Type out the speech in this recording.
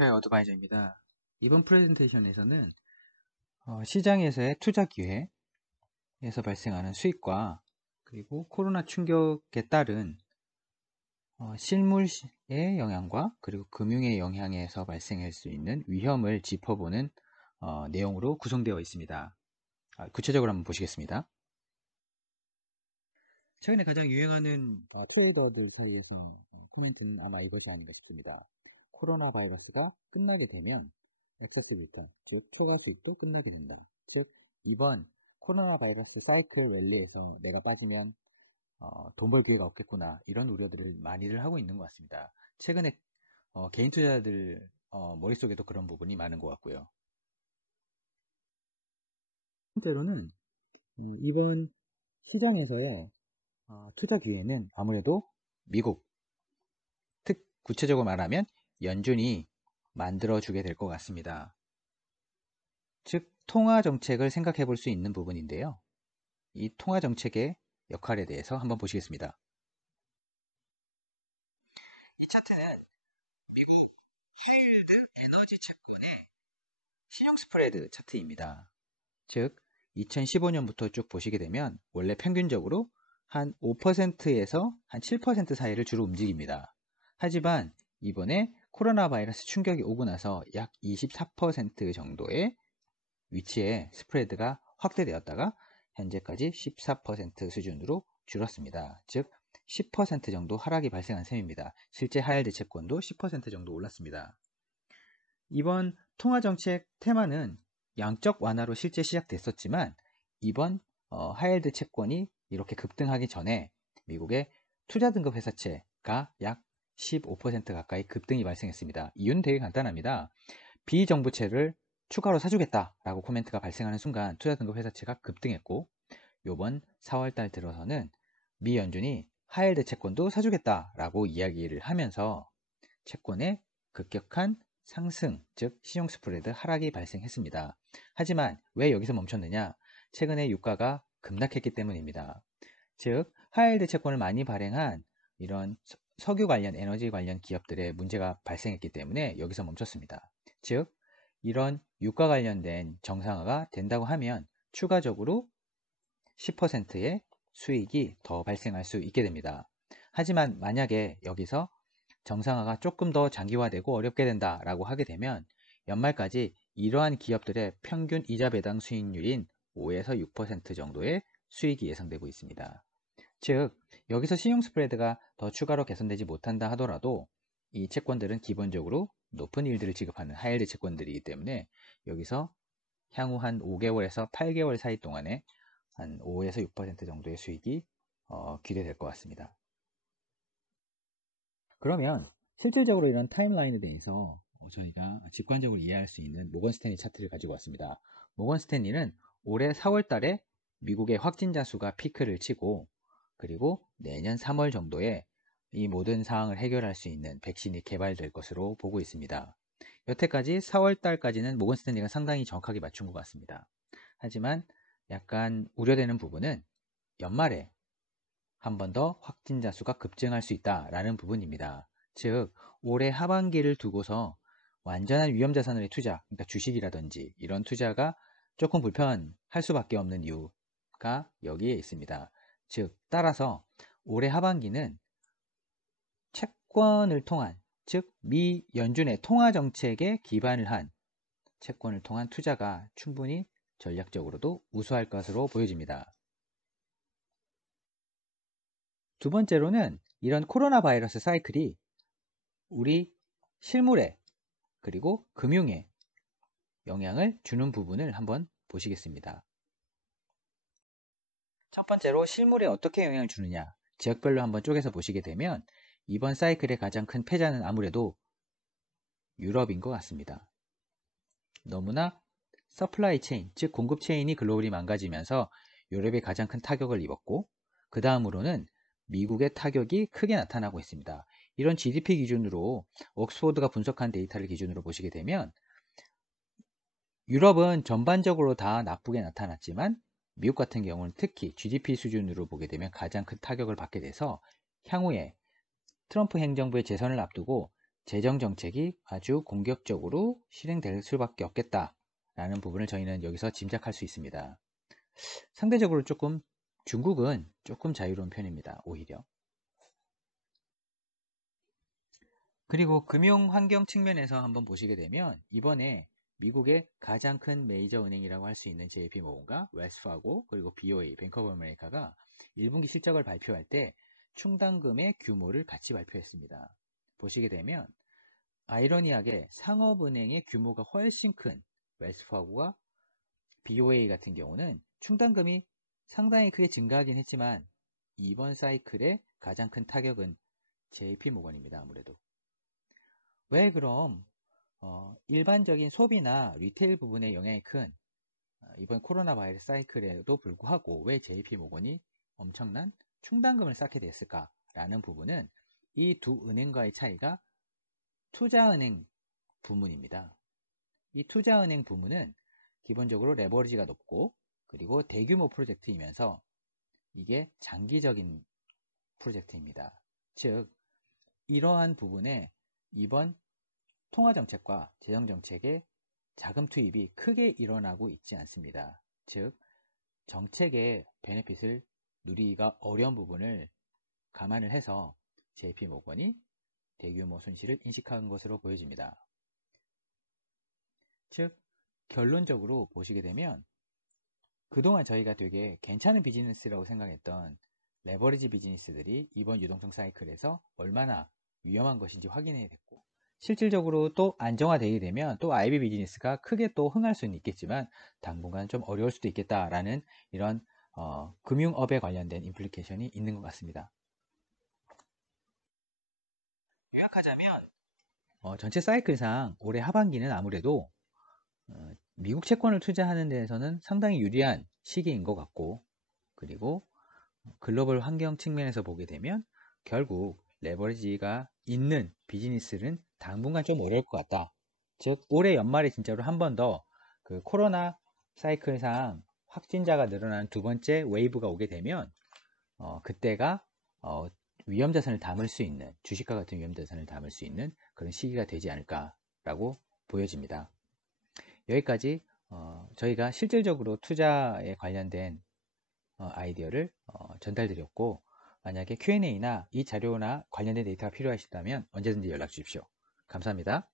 테크니컬 어드바이저입니다. 이번 프레젠테이션에서는 시장에서의 투자 기회에서 발생하는 수익과 그리고 코로나 충격에 따른 실물의 영향과 그리고 금융의 영향에서 발생할 수 있는 위험을 짚어보는 내용으로 구성되어 있습니다. 구체적으로 한번 보시겠습니다. 최근에 가장 유행하는 트레이더들 사이에서 코멘트는 아마 이것이 아닌가 싶습니다. 코로나 바이러스가 끝나게 되면 엑세스 리턴, 즉 초과 수익도 끝나게 된다. 즉 이번 코로나 바이러스 사이클 랠리에서 내가 빠지면 돈 벌 기회가 없겠구나, 이런 우려들을 많이들 하고 있는 것 같습니다. 최근에 개인 투자자들 머릿속에도 그런 부분이 많은 것 같고요. 첫 번째로는 이번 시장에서의 투자 기회는 아무래도 미국, 구체적으로 말하면 연준이 만들어주게 될 것 같습니다. 즉 통화 정책을 생각해 볼 수 있는 부분인데요. 이 통화 정책의 역할에 대해서 한번 보시겠습니다. 이 차트는 미국 하이힐드 에너지 채권의 신용 스프레드 차트입니다. 즉 2015년부터 쭉 보시게 되면 원래 평균적으로 한 5%에서 한 7% 사이를 주로 움직입니다. 하지만 이번에 코로나 바이러스 충격이 오고 나서 약 24% 정도의 위치에 스프레드가 확대되었다가 현재까지 14% 수준으로 줄었습니다. 즉 10% 정도 하락이 발생한 셈입니다. 실제 하이힐드 채권도 10% 정도 올랐습니다. 이번 통화정책 테마는 양적 완화로 실제 시작됐었지만 이번 하이힐드 채권이 이렇게 급등하기 전에 미국의 투자등급 회사채가 약 15% 가까이 급등이 발생했습니다. 이유는 되게 간단합니다. 비정부채를 추가로 사주겠다라고 코멘트가 발생하는 순간 투자등급 회사채가 급등했고, 요번 4월달 들어서는 미 연준이 하이힐드 채권도 사주겠다라고 이야기를 하면서 채권의 급격한 상승, 즉 신용 스프레드 하락이 발생했습니다. 하지만 왜 여기서 멈췄느냐? 최근에 유가가 급락했기 때문입니다. 즉 하이힐드 채권을 많이 발행한 이런 석유 관련, 에너지 관련 기업들의 문제가 발생했기 때문에 여기서 멈췄습니다. 즉 이런 유가 관련된 정상화가 된다고 하면 추가적으로 10%의 수익이 더 발생할 수 있게 됩니다. 하지만 만약에 여기서 정상화가 조금 더 장기화되고 어렵게 된다라고 하게 되면 연말까지 이러한 기업들의 평균 이자 배당 수익률인 5에서 6% 정도의 수익이 예상되고 있습니다. 즉 여기서 신용 스프레드가 더 추가로 개선되지 못한다 하더라도 이 채권들은 기본적으로 높은 일들을 지급하는 하이힐드 채권들이기 때문에 여기서 향후 한 5개월에서 8개월 사이 동안에 한 5에서 6% 정도의 수익이 기대될 것 같습니다. 그러면 실질적으로 이런 타임라인에 대해서 저희가 직관적으로 이해할 수 있는 모건 스탠리 차트를 가지고 왔습니다. 모건 스탠리는 올해 4월 달에 미국의 확진자 수가 피크를 치고 그리고 내년 3월 정도에 이 모든 사항을 해결할 수 있는 백신이 개발될 것으로 보고 있습니다. 여태까지 4월 달까지는 모건 스탠리가 상당히 정확하게 맞춘 것 같습니다. 하지만 약간 우려되는 부분은 연말에 한 번 더 확진자 수가 급증할 수 있다라는 부분입니다. 즉 올해 하반기를 두고서 완전한 위험자산의 투자, 그러니까 주식이라든지 이런 투자가 조금 불편할 수밖에 없는 이유가 여기에 있습니다. 즉 따라서 올해 하반기는 채권을 통한, 즉 미 연준의 통화 정책에 기반을 한 채권을 통한 투자가 충분히 전략적으로도 우수할 것으로 보여집니다. 두 번째로는 이런 코로나 바이러스 사이클이 우리 실물에 그리고 금융에 영향을 주는 부분을 한번 보시겠습니다. 첫 번째로 실물에 어떻게 영향을 주느냐, 지역별로 한번 쪼개서 보시게 되면 이번 사이클의 가장 큰 패자는 아무래도 유럽인 것 같습니다. 너무나 서플라이 체인, 즉 공급 체인이 글로벌이 망가지면서 유럽이 가장 큰 타격을 입었고, 그 다음으로는 미국의 타격이 크게 나타나고 있습니다. 이런 GDP 기준으로 옥스포드가 분석한 데이터를 기준으로 보시게 되면 유럽은 전반적으로 다 나쁘게 나타났지만 미국 같은 경우는 특히 GDP 수준으로 보게 되면 가장 큰 타격을 받게 돼서 향후에 트럼프 행정부의 재선을 앞두고 재정 정책이 아주 공격적으로 실행될 수밖에 없겠다라는 부분을 저희는 여기서 짐작할 수 있습니다. 상대적으로 중국은 조금 자유로운 편입니다. 오히려. 그리고 금융 환경 측면에서 한번 보시게 되면 이번에 미국의 가장 큰 메이저 은행이라고 할 수 있는 JP모건과 웰스파고 그리고 BOA, 뱅크 오브 아메리카가 1분기 실적을 발표할 때 충당금의 규모를 같이 발표했습니다. 보시게 되면 아이러니하게 상업은행의 규모가 훨씬 큰 웰스파고와 BOA 같은 경우는 충당금이 상당히 크게 증가하긴 했지만 이번 사이클의 가장 큰 타격은 JP모건입니다. 아무래도. 왜 그럼 일반적인 소비나 리테일 부분에 영향이 큰 이번 코로나 바이러스 사이클에도 불구하고 왜 JP모건이 엄청난 충당금을 쌓게 됐을까라는 부분은 이 두 은행과의 차이가 투자은행 부문입니다. 이 투자은행 부문은 기본적으로 레버리지가 높고 그리고 대규모 프로젝트이면서 이게 장기적인 프로젝트입니다. 즉 이러한 부분에 이번 통화정책과 재정정책의 자금 투입이 크게 일어나고 있지 않습니다. 즉 정책의 베네핏을 누리기가 어려운 부분을 감안을 해서 JP모건이 대규모 손실을 인식한 것으로 보여집니다. 즉 결론적으로 보시게 되면 그동안 저희가 되게 괜찮은 비즈니스라고 생각했던 레버리지 비즈니스들이 이번 유동성 사이클에서 얼마나 위험한 것인지 확인해야 됐고 실질적으로 또 안정화되게 되면 또 IB 비즈니스가 크게 또 흥할 수는 있겠지만 당분간 좀 어려울 수도 있겠다라는 이런 금융업에 관련된 임플리케이션이 있는 것 같습니다. 요약하자면 전체 사이클상 올해 하반기는 아무래도 미국 채권을 투자하는 데에서는 상당히 유리한 시기인 것 같고 그리고 글로벌 환경 측면에서 보게 되면 결국 레버리지가 있는 비즈니스는 당분간 좀 어려울 것 같다. 즉 올해 연말에 진짜로 한 번 더 그 코로나 사이클상 확진자가 늘어나는 두 번째 웨이브가 오게 되면 그때가 위험자산을 담을 수 있는 주식과 같은 위험자산을 담을 수 있는 그런 시기가 되지 않을까라고 보여집니다. 여기까지 저희가 실질적으로 투자에 관련된 아이디어를 전달드렸고 만약에 Q&A나 이 자료나 관련된 데이터가 필요하시다면 언제든지 연락 주십시오. 감사합니다.